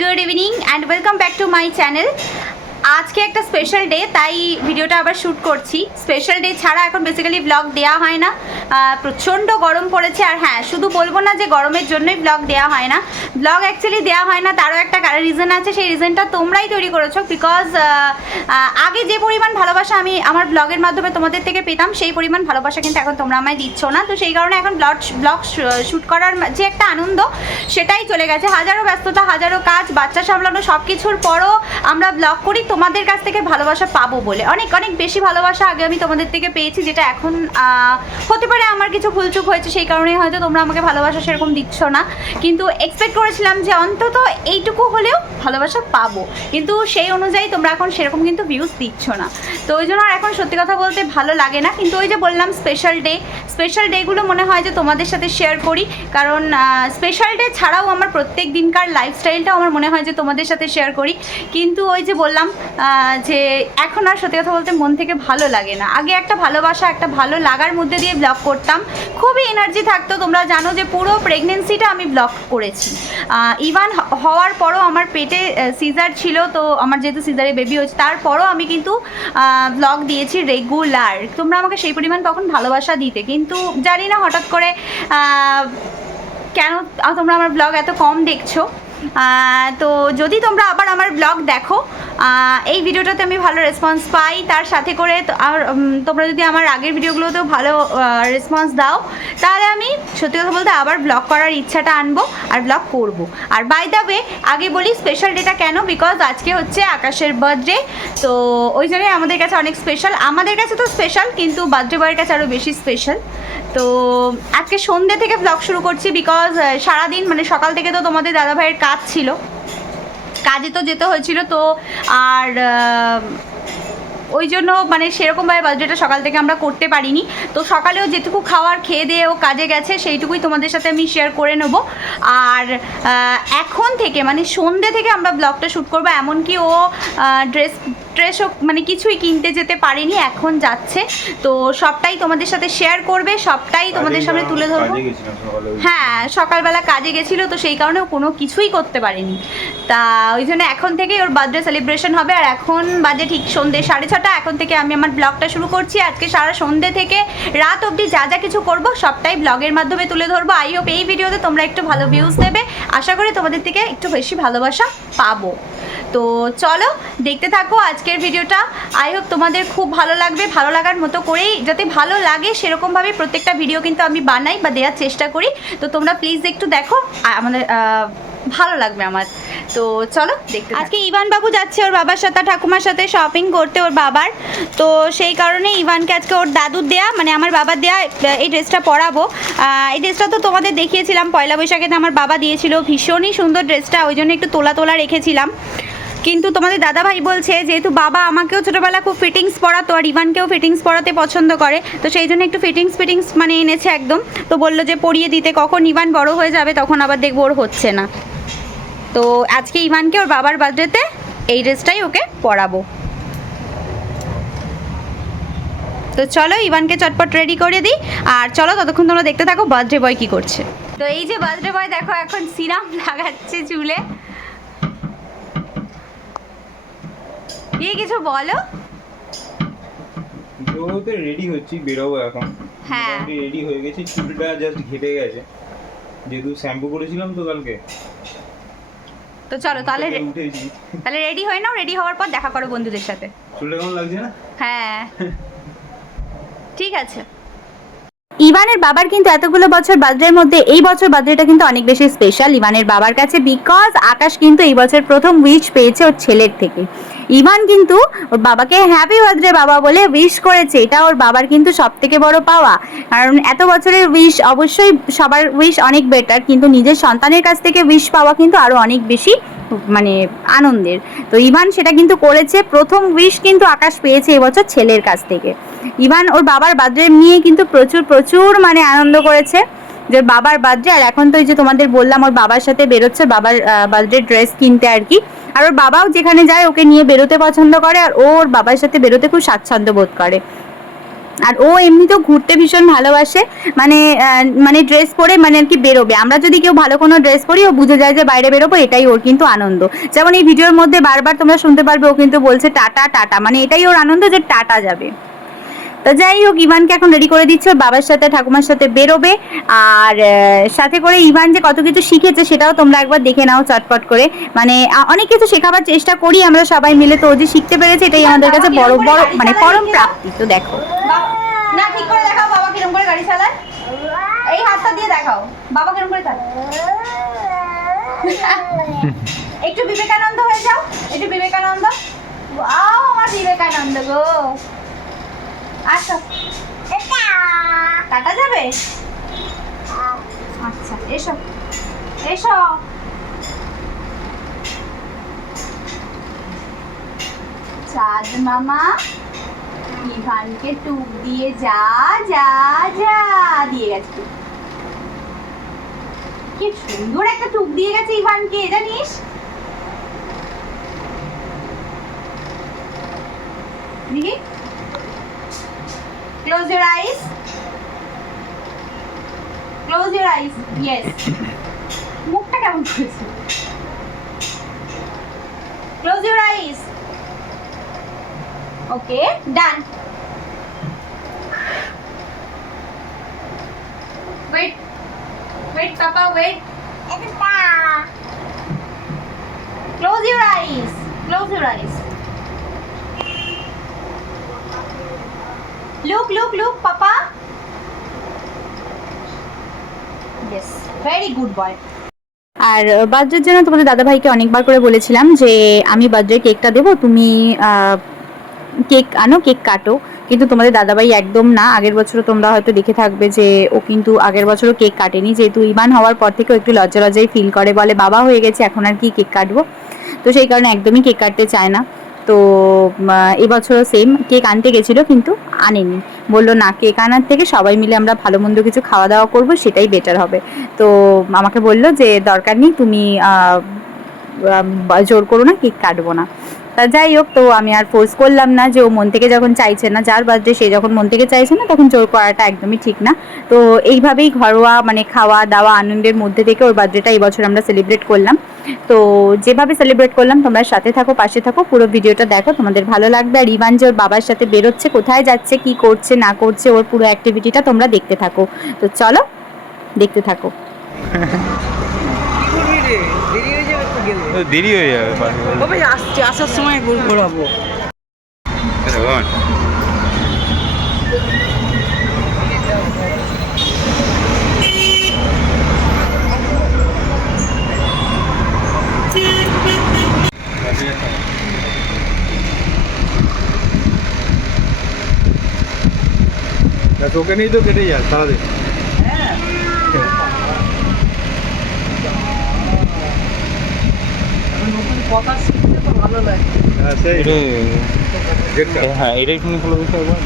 Good evening and welcome back to my channel. আজকে একটা special day, তাই ভিডিওটা আবার শ্যুট করছি। স্পেশাল ডে ছাড়া এখন বেসিক্যালি ব্লগ দেওয়া হয় না, প্রচণ্ড গরম পড়েছে। আর হ্যাঁ, শুধু বলবো না যে গরমের জন্যই ব্লগ দেওয়া হয় না, ব্লগ অ্যাকচুয়ালি দেওয়া হয় না তারও একটা রিজন আছে। সেই রিজনটা তোমরাই তৈরি করেছো, বিকজ আগে যে পরিমাণ ভালোবাসা আমি আমার ব্লগের মাধ্যমে তোমাদের থেকে পেতাম, সেই পরিমাণ ভালোবাসা কিন্তু এখন তোমরা আমায় দিচ্ছ না। তো সেই কারণে এখন ব্লগ শ্যুট করার যে একটা আনন্দ, সেটাই চলে গেছে। হাজারো ব্যস্ততা, হাজারো কাজ, বাচ্চা সামলানো, সব কিছুর পরও আমরা ব্লগ করি তোমাদের কাছ থেকে ভালোবাসা পাবো বলে। অনেক অনেক বেশি ভালোবাসা আগে আমি তোমাদের থেকে পেয়েছি, যেটা এখন হতে পারে আমার কিছু ভুলচুক হয়েছে, সেই কারণেই হয়তো তোমরা আমাকে ভালোবাসা সেরকম দিচ্ছ না। কিন্তু এক্সপেক্ট করেছিলাম যে অন্তত এইটুকু হলেও ভালোবাসা পাবো, কিন্তু সেই অনুযায়ী তোমরা এখন সেরকম কিন্তু ভিউজ দিচ্ছ না। তো ওই জন্য আর এখন সত্যি কথা বলতে ভালো লাগে না। কিন্তু ওই যে বললাম স্পেশাল ডেগুলো মনে হয় যে তোমাদের সাথে শেয়ার করি, কারণ স্পেশাল ডে ছাড়াও আমার প্রত্যেক দিনকার লাইফস্টাইলটাও আমার মনে হয় যে তোমাদের সাথে শেয়ার করি। কিন্তু ওই যে বললাম যে এখন আর সত্যি কথা বলতে মন থেকে ভালো লাগে না। আগে একটা ভালোবাসা, একটা ভালো লাগার মধ্যে দিয়ে ব্লগ করতাম, খুবই এনার্জি থাকতো। তোমরা জানো যে পুরো প্রেগনেন্সিটা আমি ব্লগ করেছি। ইভান হওয়ার পরও আমার পেটে সিজার ছিল, তো আমার যেহেতু সিজারে বেবি হয়েছে, তারপরও আমি কিন্তু ব্লগ দিয়েছি রেগুলার। তোমরা আমাকে সেই পরিমাণ তখন ভালোবাসা দিতে, কিন্তু জানি না হঠাৎ করে কেন তোমরা আমার ব্লগ এত কম দেখছো। তো যদি তোমরা আবার আমার ব্লগ দেখো, এই ভিডিওটাতে আমি ভালো রেসপন্স পাই, তার সাথে করে আর তোমরা যদি আমার আগের ভিডিওগুলোতেও ভালো রেসপন্স দাও, তাহলে আমি সত্যি কথা বলতে আবার ব্লগ করার ইচ্ছাটা আনবো আর ব্লগ করব। আর বাই দ্য ওয়ে আগে বলি স্পেশাল ডেটা কেন, বিকজ আজকে হচ্ছে আকাশের বার্থডে। তো ওই জন্যই আমাদের কাছে অনেক স্পেশাল। আমাদের কাছে তো স্পেশাল, কিন্তু বার্থডে বয়ের কাছে আরও বেশি স্পেশাল। তো আজকে সন্ধ্যে থেকে ব্লগ শুরু করছি, বিকজ সারাদিন মানে সকাল থেকে তো তোমাদের দাদাভাইয়ের কাজ ছিল, কাজে তো যেতে হয়েছিল। তো আর ওই জন্য মানে সেরকমভাবে বার্থডেটা সকাল থেকে আমরা করতে পারিনি। তো সকালেও যেটুকু খাওয়ার খেয়ে দিয়ে ও কাজে গেছে, সেইটুকুই তোমাদের সাথে আমি শেয়ার করে নেব। আর এখন থেকে মানে সন্ধ্যে থেকে আমরা ব্লগটা শ্যুট করবো। এমনকি ও ড্রেসও মানে কিছুই কিনতে যেতে পারেনি, এখন যাচ্ছে। তো সবটাই তোমাদের সাথে শেয়ার করবে, সবটাই তোমাদের সামনে তুলে ধরবো। হ্যাঁ, সকালবেলা কাজে গেছিলো, তো সেই কারণে ও কোনো কিছুই করতে পারেনি। তা ওই জন্য এখন থেকেই ওর বার্থডে সেলিব্রেশন হবে। আর এখন বাজে ঠিক সন্ধ্যে 6:30। এখন থেকে আমি আমার ব্লগটা শুরু করছি। আজকে সারা সন্ধ্যে থেকে রাত অবধি যা যা কিছু করবো সবটাই ব্লগের মাধ্যমে তুলে ধরবো। আই হোপ এই ভিডিওতে তোমরা একটু ভালো ভিউজ দেবে, আশা করি তোমাদের থেকে একটু বেশি ভালোবাসা পাবো। তো চলো দেখতে থাকো আজকের ভিডিওটা। আই হোপ তোমাদের খুব ভালো লাগবে, ভালো লাগার মতো করেই, যাতে ভালো লাগে সেরকমভাবে প্রত্যেকটা ভিডিও কিন্তু আমি বানাই বা দেওয়ার চেষ্টা করি। তো তোমরা প্লিজ একটু দেখো, আমাদের ভালো লাগবে আমার। তো চলো দেখতে। আজকে ইভান বাবু যাচ্ছে ওর বাবার সাথে, ঠাকুমার সাথে শপিং করতে ওর বাবার। তো সেই কারণে ইভানকে আজকে ওর দাদুর দেয়া মানে আমার বাবার দেয়া এই ড্রেসটা পরাবো। এই ড্রেসটা তো তোমাদের দেখিয়েছিলাম পয়লা বৈশাখেতে, আমার বাবা দিয়েছিল। ভীষণই সুন্দর ড্রেসটা, ওই জন্য একটু তোলা তোলা রেখেছিলাম। কিন্তু তোমাদের দাদাভাই বলছে যেহেতু বাবা আমাকেও ছোটোবেলা খুব ফিটিংস পরাতো আর ইভানকেও ফিটিংস পরাতে পছন্দ করে, তো সেই জন্য একটু ফিটিংস মানে এনেছে একদম। তো বললো যে পরিয়ে দিতে, কখন ইভান বড় হয়ে যাবে তখন আবার দেখবো ওর হচ্ছে না। তো আজকে ইভানকে ওর বাবার বার্থডেতে এই ড্রেসটাই ওকে পরাবো। তো চলো ইভানকে চটপট রেডি করে দিই, আর চলো ততক্ষণ তোমরা দেখতে থাকো বার্থডে বয় কী করছে। তো এই যে বার্থডে বয় দেখো এখন সিরাম লাগাচ্ছে চুলে। কিছু বলো। বেরোতে রেডি হচ্ছি, বেরোবো এখন। হ্যাঁ, রেডি হয়ে গেছি, চুলটা জাস্ট ঘেটে গেছে যেহেতু শ্যাম্পু করেছিলাম তো কালকে। তো চলো তাহলে রেডি হয়ে নাও, রেডি হওয়ার পর দেখা করো বন্ধুদের সাথে। চুলটা কেমন লাগছে না? হ্যাঁ ঠিক আছে। ইভানের বাবার কিন্তু এতগুলো বছর বার্থডের মধ্যে এই বছর বার্থডেটা কিন্তু অনেক বেশি স্পেশাল ইভানের বাবার কাছে, বিকজ আকাশ কিন্তু এই বছর প্রথম উইশ পেয়েছে ওর ছেলের থেকে। ইভান কিন্তু ওর বাবাকে হ্যাপি বার্থডে বাবা বলে উইশ করেছে, এটা ওর বাবার কিন্তু সব থেকে বড় পাওয়া। কারণ এত বছরের উইশ, অবশ্যই সবার উইশ অনেক বেটার, কিন্তু নিজের সন্তানের কাছ থেকে উইশ পাওয়া কিন্তু আরও অনেক বেশি মানে আনন্দের। তো ইভান সেটা কিন্তু করেছে, প্রথম উইশ কিন্তু আকাশ পেয়েছে এবছর ছেলের কাছ থেকে। ইভান ওর বাবার বার্থডে নিয়ে কিন্তু প্রচুর মানে আনন্দ করেছে, যে বাবার বার্থডে। আর এখন তো এই যে তোমাদের বললাম ওর বাবার সাথে বেরোচ্ছে বাবার বার্থডে ড্রেস কিনতে আর কি। আর ওর বাবাও যেখানে যায় ওকে নিয়ে বেরোতে পছন্দ করে, আর ওর বাবার সাথে বেরোতে খুব স্বাচ্ছন্দ্য বোধ করে। আর ও এমনিতেও ঘুরতে ভীষণ ভালোবাসে, মানে ড্রেস পরে মানে আর কি বেরোবে। আমরা যদি কেউ ভালো কোনো ড্রেস পরি ও বুঝে যায় যে বাইরে বেরোবো, এটাই ওর কিন্তু আনন্দ। যেমন এই ভিডিওর মধ্যে বারবার তোমরা শুনতে পারবে ও কিন্তু বলছে টাটা টাটা, মানে এটাই ওর আনন্দ যে টাটা যাবে। তো যাই হোক, ইভানকে এখন রেডি করে দিচ্ছে, ওর বাবার সাথে ঠাকুমার সাথে বেরোবে। আর সাথে করে ইভান যে কত কিছু শিখেছে সেটাও তোমরা একবার দেখে নাও চটপট করে। মানে অনেক কিছু শেখাবার চেষ্টা করি আমরা সবাই মিলে, তো ও যে শিখতে পেরেছে এটাই আমাদের কাছে বড় বড় মানে পরম প্রাপ্তি। তো দেখো না, ঠিক করে দেখাও বাবা কিরকম করে গাড়ি চালায়, এই হাতটা দিয়ে দেখাও বাবা কিরকম করে চালায়। একটু বিবেকানন্দ হয়ে যাও, একটু বিবেকানন্দ। ওয়াও আমার বিবেকানন্দ গো। আচ্ছা টাটা যাবে, আচ্ছা এসো এসো। চাঁদ মামা ইভানকে টুক দিয়ে যা যা যা দিয়ে গেছে। কি সুন্দর একটা টুক দিয়ে গেছে ইভানকে, জানিস? দেখি, close your eyes, close your eyes, yes. মুখটা কেমন করেছে? Close your eyes. Okay, done. Wait, wait, Papa, wait. Close your eyes. Close your eyes. Look, look, look, Papa. Yes, very good boy. আর বার্থডের জন্য তোমাদের দাদাভাইকে অনেকবার করে বলেছিলাম যে আমি বার্থডে কেকটা দেবো, তুমি কেক আনো, কেক কাটো। কিন্তু তোমাদের দাদাভাই একদম না। আগের বছরও তোমরা হয়তো দেখে থাকবে যে ও কিন্তু আগের বছরও কেক কাটেনি, যেহেতু ইভান হওয়ার পর থেকে একটু লজ্জা লজ্জাই ফিল করে, বলে বাবা হয়ে গেছে এখন আর কি কেক কাটবো। তো সেই কারণে একদমই কেক কাটতে চায় না। তো এবছরও সেম, কেক আনতে গেছিলো কিন্তু আনেনি, বললো না কেক আনার থেকে সবাই মিলে আমরা ভালো মন্দ কিছু খাওয়া দাওয়া করবো, সেটাই বেটার হবে। তো আমাকে বললো যে দরকার নেই, তুমি জোর করো না, কেক কাটবো না। তা যাই হোক, তো আমি আর ফোর্স করলাম না, যে ও মন থেকে যখন চাইছে না, যার বার্থডে সে যখন মন থেকে চাইছে না তখন জোর করাটা একদমই ঠিক না। তো এইভাবেই ঘরোয়া মানে খাওয়া দাওয়া আনন্দের মধ্যে থেকে ওর বার্থডেটা এই বছর আমরা সেলিব্রেট করলাম। তো যেভাবে সেলিব্রেট করলাম তোমরা সাথে থাকো, পাশে থাকো, পুরো ভিডিওটা দেখো, তোমাদের ভালো লাগবে। আর ইভান যে ওর বাবার সাথে বেরোচ্ছে, কোথায় যাচ্ছে, কি করছে না করছে, ওর পুরো অ্যাক্টিভিটিটা তোমরা দেখতে থাকো। তো চলো দেখতে থাকো। দেরি হয়ে যাবে, আসছে, আসার সময় ঘোরাবো। তোকে নেই তো কেটে যায় তাহলে। কথা শিখতে তো ভালো লাগে। হ্যাঁ এটাই শুনে ভালো হয়েছে একবার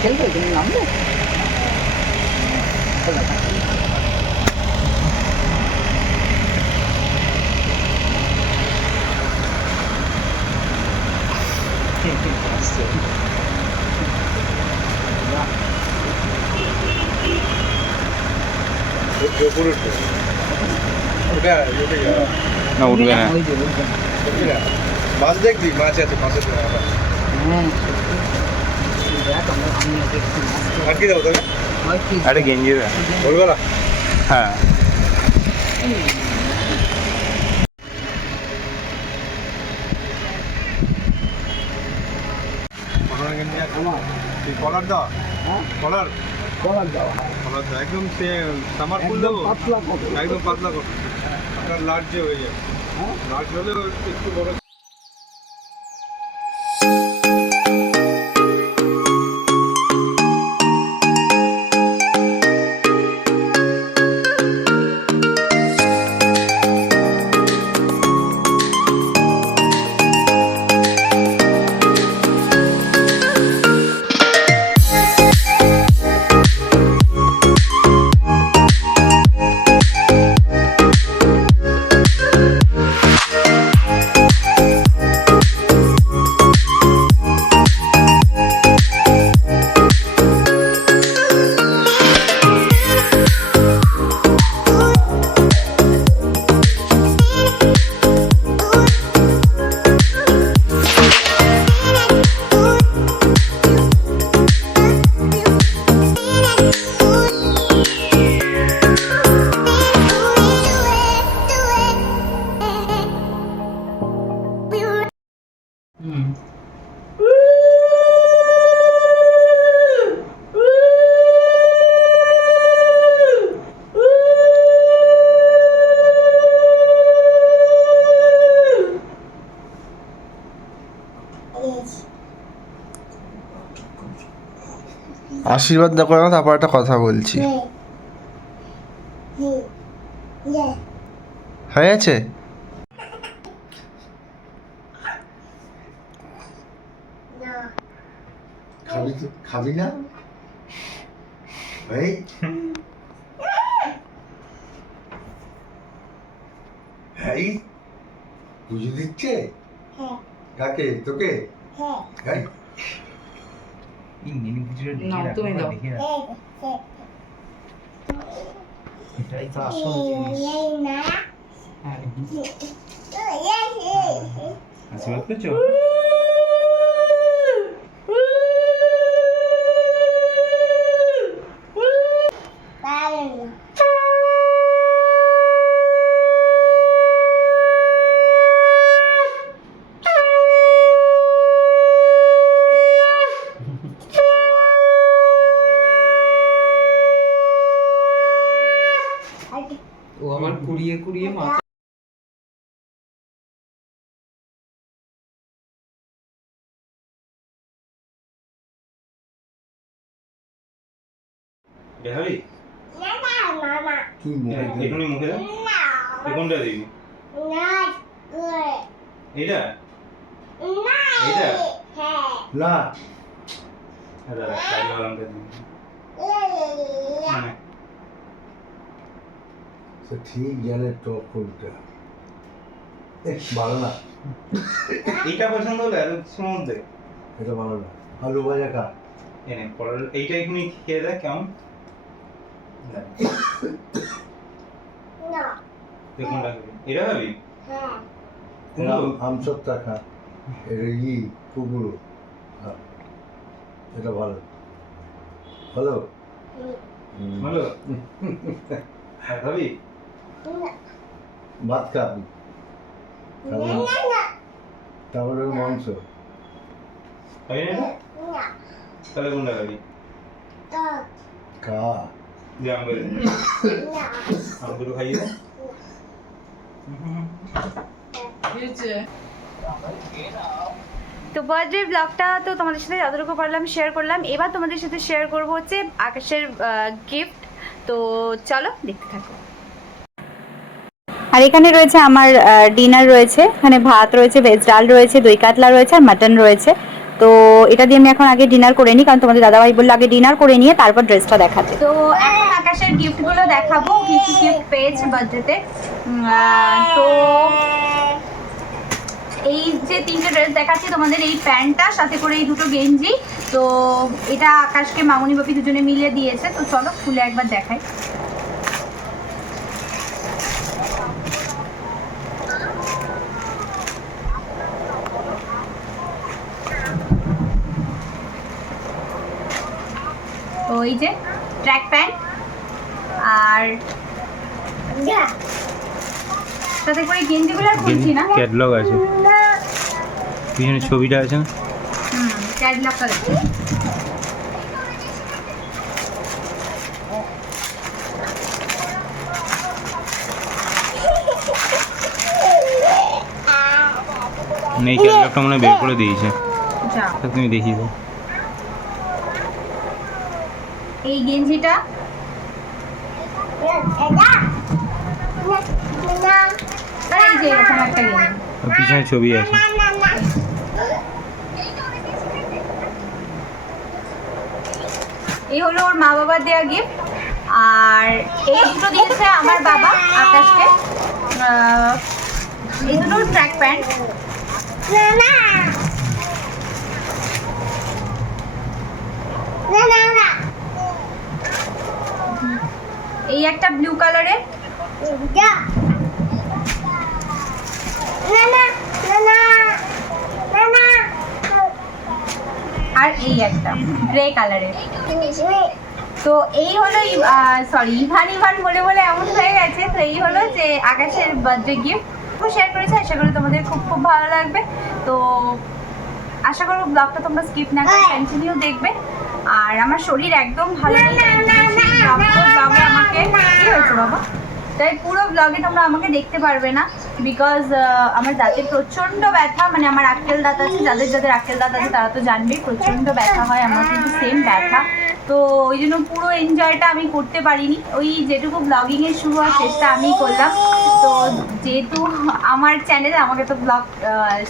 খেলবে তুমি নামবে? না উঠবে না। মাছ দেখবি, মাছ আছে মাছের। হ্যাঁ, আর কি দাও তবে? আরে গেঞ্জি দে বলবো না। হ্যাঁ কলার দাও, কলার কলার দেওয়া কলার দাও একদম সে সামার ফুল দেবো, পাতলা করো। একদম পাতলা করো, আপনার লার্জ হয়ে যাবে। লার্জ হলে একটু বড়। আশীর্বাদ দেখো না, তারপর একটা কথা বলছি। হয়ে গেছে? খাবি না এই এই পুজো দিচ্ছে কাকে তোকে এই নাও, তুমি দাও। এটাই তো আসল জিনিস। হ্যাঁ। আশীর্বাদ করছো? ও আমার কুড়িয়ে কুড়িয়ে মাথা। দেখাবি? তুই মুখে দে। এখনই মুখে দাও। কোনটা দিবি? এইটা? এইটা? না দাদা কাজু বাদামটা দিবি। মানে সে ঠিক জানে টক করতে ভালো না, এইটা পছন্দ হলো এত কিছুর মধ্যে? এটা ভালো না। আলু ভাজা খা। এনে পরের এইটা এখনই খেয়ে দেখ কেমন। কোনটা খাবি? এটা খাবি? আমসত্তা খা। এটা কুকুরো খা। এটা ভালো ভালো। ভালো? আর খাবি? ভাত খাবি তারপরে মাংস খাবি না এটা? তাহলে কোনটা খাবি? খা। যে আম করে আম দুটো খাইয়ে দে। তো বার্থডে ব্লগটা তো তোমাদের সাথে যতটুকু পারলাম শেয়ার করলাম। এবার তোমাদের সাথে শেয়ার করব হচ্ছে আকাশের গিফট। তো চলো দেখতে থাকো। আর এখানে রয়েছে আমার ডিনার রয়েছে, এখানে ভাত রয়েছে, ভেজ ডাল রয়েছে, দই কাতলা রয়েছে আর মাটন রয়েছে। তো এটা দিয়ে আমি এখন আগে ডিনার করে নিই, কারণ তোমাদের দাদাভাই বললো আগে ডিনার করে নিয়ে তারপর ড্রেসটা দেখাতে। তো এখন আকাশের গিফটগুলো দেখাবো, কি কি গিফট পেয়েছে বার্থডেতে। তো এই যে তিনটে ড্রেস দেখাচ্ছি তোমাদের, এই প্যান্টটা সাথে করে এই দুটো গেঞ্জি। তো এটা আকাশকে মামুনি বাপি দুজনে মিলে দিয়েছে। তো চলো খুলে একবার দেখাই। তো এই যে ট্র্যাক প্যান্ট আর সাথে করে গেঞ্জিগুলো আর খুলছি না। ক্যাটলগ আছে, পিছনে ছবিটা আছে না? ক্যাটলগটা দেখো। এই ক্যাটলগটা মনে হয় বের করে দিয়েছে, যা তুমি দেখিয়ে দাও। এই গেঞ্জিটা আর এই যে এরকম একটা গেঞ্জি। পিছনে ছবি আছে। এই হলো ওর মা বাবার দেওয়া গিফট। আর এই দুটো দিয়েছে আমার বাবা আকাশকে, এই দুটো ট্র্যাক প্যান্ট। এই একটা ব্লু কালারের, আর এই একটা গ্রে কালারের। তো এই হলো সরি ইভান বলে বলে এমন হয়ে গেছে। তো এই হলো যে আকাশের বার্থডে গিফট শেয়ার করেছে। আশা করি তোমাদের খুব খুব ভালো লাগবে। তো আশা করো ব্লগটা তোমরা স্কিপ না করে কন্টিনিউ দেখবে। আর আমার শরীর একদম ভালো নেই, ব্লগে আমাকে কি হয়েছে বাবা, তাই পুরো ব্লগে তোমরা আমাকে দেখতে পারবে না, বিকজ আমার দাঁতে প্রচণ্ড ব্যথা। মানে আমার আক্কেল দাঁত আছে, যাদের যাদের আক্কেল দাঁত আছে তারা তো জানবেই, প্রচণ্ড ব্যথা হয় আমার, কিন্তু সেম ব্যথা। তো ওই জন্য পুরো এনজয়টা আমি করতে পারিনি, ওই যেটুকু ব্লগিংয়ের শুরু আর শেষটা আমিই করলাম। তো যেহেতু আমার চ্যানেলে আমাকে তো ব্লগ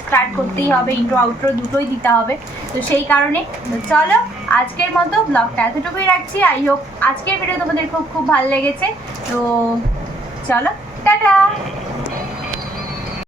স্টার্ট করতেই হবে, ইন্ট্রো আউট্রো দুটোই দিতে হবে, তো সেই কারণে তো চলো আজকের মতো ব্লগটা এতটুকুই রাখছি। আই হোপ আজকের ভিডিও তোমাদের খুব খুব ভালো লেগেছে। তো চলো টাটা।